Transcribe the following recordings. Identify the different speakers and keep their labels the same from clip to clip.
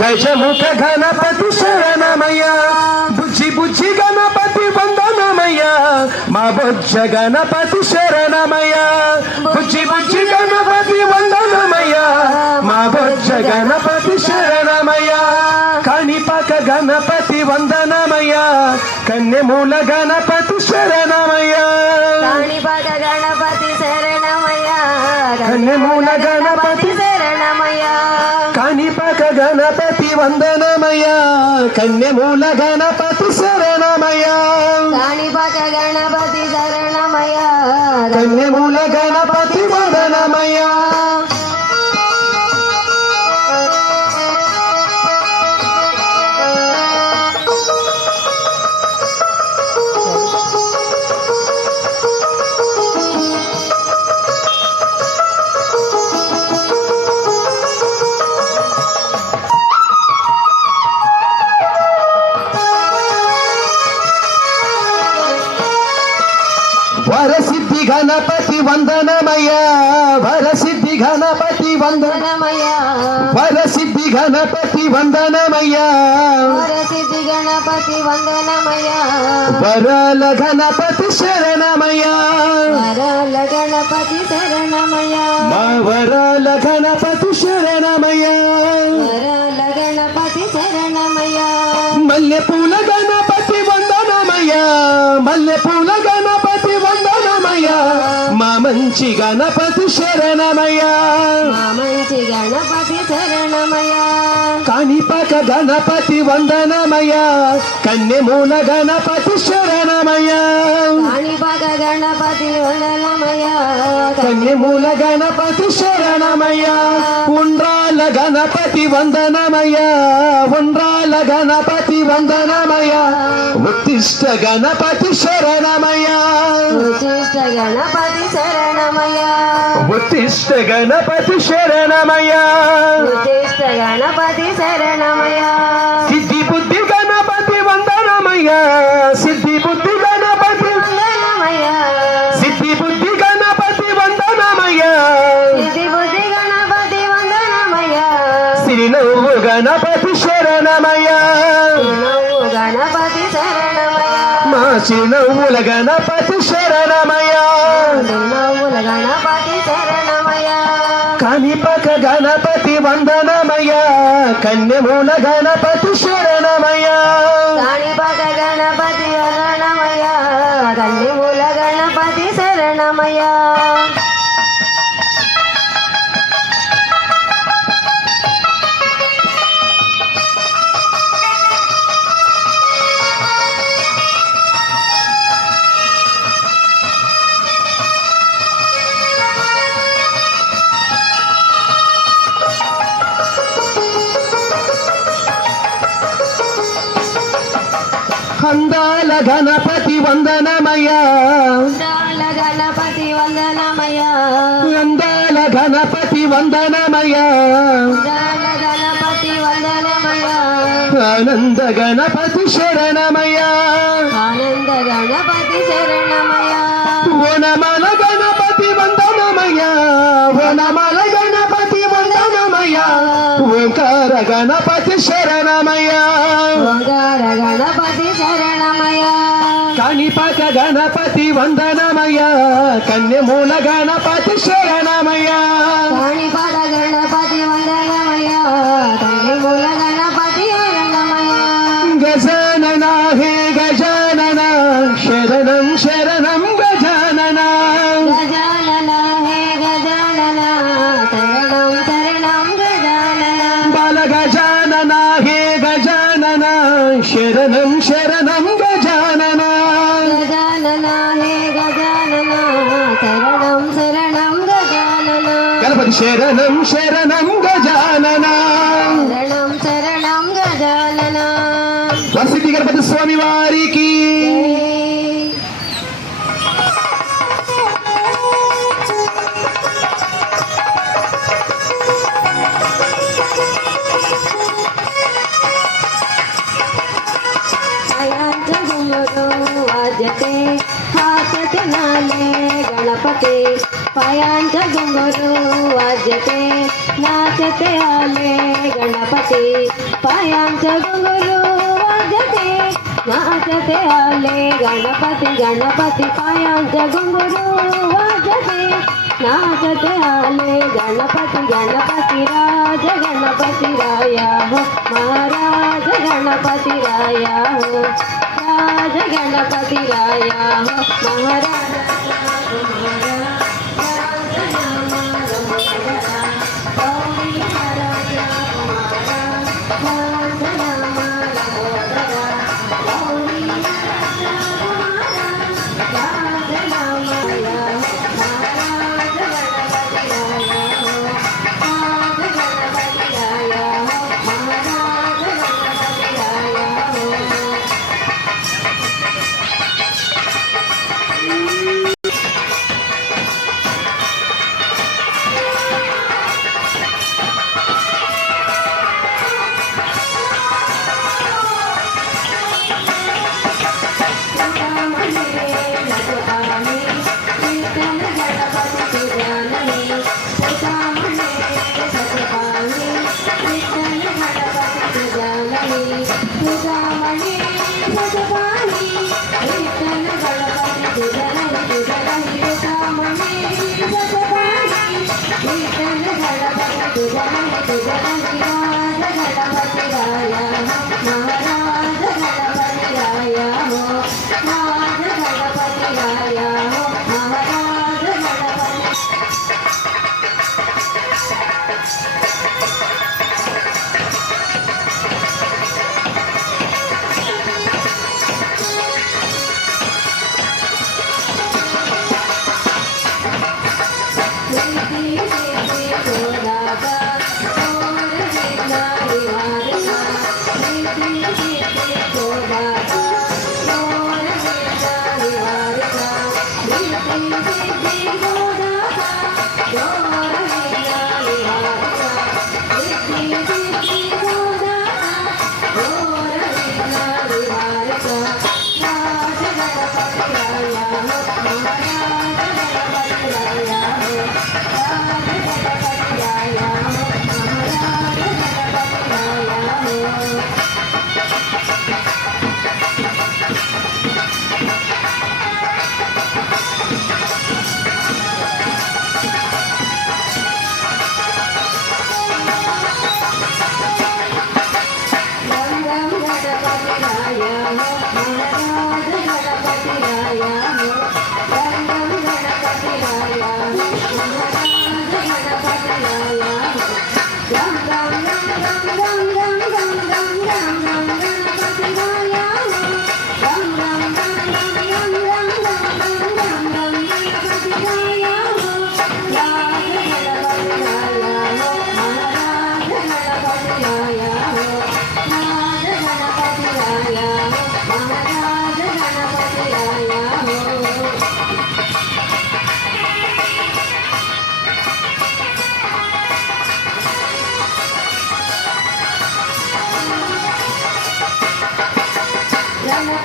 Speaker 1: గజముఖ గణపతి శరణమయ్య బుజ్జి బుజ్జి గణపతి వందనమయ్య మా బొజ్జ గణపతి శరణమయ్య బుజ్జి బుజ్జి గణపతి వందనమయ్య మా బొజ్జ గణపతి శరణమయ్య కణిపక గణపతి వందనమయ్య కన్నెమూల గణపతి శరణమయ్య.
Speaker 2: కణిపక గణపతి శరణ
Speaker 1: కన్యమూల గణపతి కాణిపాక గణపతి వందనమయ్య. కన్యమూల గణపతి శరణమయ్య. వరసిద్ధి గణపతి వరసిద్ధి వందనమయ్య.
Speaker 2: వరసిద్ధి గణపతి వందనమయ్య.
Speaker 1: వరాల గణపతి శరణమయ్య.
Speaker 2: వరాల గణపతి శరణమయ్య.
Speaker 1: మా వరాల గణపతి శరణమయ్య.
Speaker 2: వరాల గణపతి శరణమయ్య.
Speaker 1: మల్లె పూల గణపతి వందనమయ్య. మల్లె పూల గణపతి వందనమయ్య. మా మంచి గణపతి శరణమయ్య.
Speaker 2: మంచి గణపతి శరణమయ్య.
Speaker 1: కాణిపాక గణపతి వందనమయ్య. కన్యమూల గణపతి శరణమయ్య.
Speaker 2: కాణిపాక గణపతి వందనమయ్య.
Speaker 1: కన్యమూల గణపతి శరణమయ్య. ఉండ్రాల గణపతి వందనమయ్య. ఉండ్రాల గణపతి వందనమయ్య. ఉత్తిష్ట గణపతి శరణమయ్య.
Speaker 2: ఉచిష్ట గణపతి శరణమయ్య.
Speaker 1: ఉత్తిష్ట గణపతి శరణమయ్య.
Speaker 2: ఉచిష్ట గణపతి శరణమయ్య.
Speaker 1: సిద్ధి బుద్ధి గణపతి వందనమయ్య. సిద్ధి బుద్ధి గణపతి
Speaker 2: వందనమయ్య.
Speaker 1: సిద్ధి బుద్ధి గణపతి వందనమయ్య.
Speaker 2: సిద్ధి బుద్ధి గణపతి వందనమయ్య.
Speaker 1: సిరినవ్వు గణపతి శరణమయ్య. చిరునవ్వుల గణపతి శరణమయ్యా
Speaker 2: నవ్వుల గణపతి శరణమయ్య.
Speaker 1: కాణిపక గణపతి వందనమయ్య. కన్యమూల గణపతి శరణమయ్యా.
Speaker 2: కాణిపాక గణపతి శరణమయ్య కన్యమూల గణపతి శరణమయ్యా.
Speaker 1: అందాల గణపతి వందనమయ్య.
Speaker 2: గణపతి వందనమయ్య.
Speaker 1: అందాల గణపతి వందనమయ్య.
Speaker 2: చాల గణపతి వందనమయ్య.
Speaker 1: ఆనంద గణపతి శరణమయ్య.
Speaker 2: ఆనంద గణపతి శరణమయ్య.
Speaker 1: ఓనమల గణపతి వందనమయ్య. ఓనమల గణపతి వందనమయ్య. ఓంకార గణపతి శరణమయ్య.
Speaker 2: ఓంకార గణపతి
Speaker 1: కాణిపాక గణపతి వందనమయ్య. కన్యమూల గణపతి శరణమయ్య.
Speaker 2: కాణిపాక గణపతి వందనమయ్య. కన్యమూల గణపతి శరణమయ్య.
Speaker 1: గజానన హే గజానన. శరణం శరణం గణపతి శరణం శరణం గజానన.
Speaker 2: శరణం శరణం గజానన.
Speaker 1: వసతి గణపతి స్వామి వారికి
Speaker 2: ಜೊತೆ ನಾಚತೆ ಅಲೆ ಗಣಪತಿ ಪಾಯಾಂಚ ಗುಂಗುರು ಜೊತೆ ನಾಚತೆ ಅಲೆ ಗಣಪತಿ ಗಣಪತಿ ಪಾಯಾಂಚ ಗುಂಗುರು ಜೊತೆ ನಾಚತೆ ಅಲೆ ಗಣಪತಿ ಗಣಪತಿ ರಾಜ ಗಣಪತಿ ರಾಯ ಮಹಾರಾಜ ಗಣಪತಿ ರಾಯ ರಾಜ ಗಣಪತಿ ರಾಯ ಮಹಾರಾಜ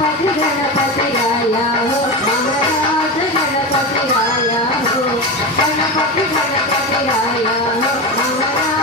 Speaker 2: गणपती गणपती राया हो महाराज गणपती राया हो गणपती गणपती राया हो महाराज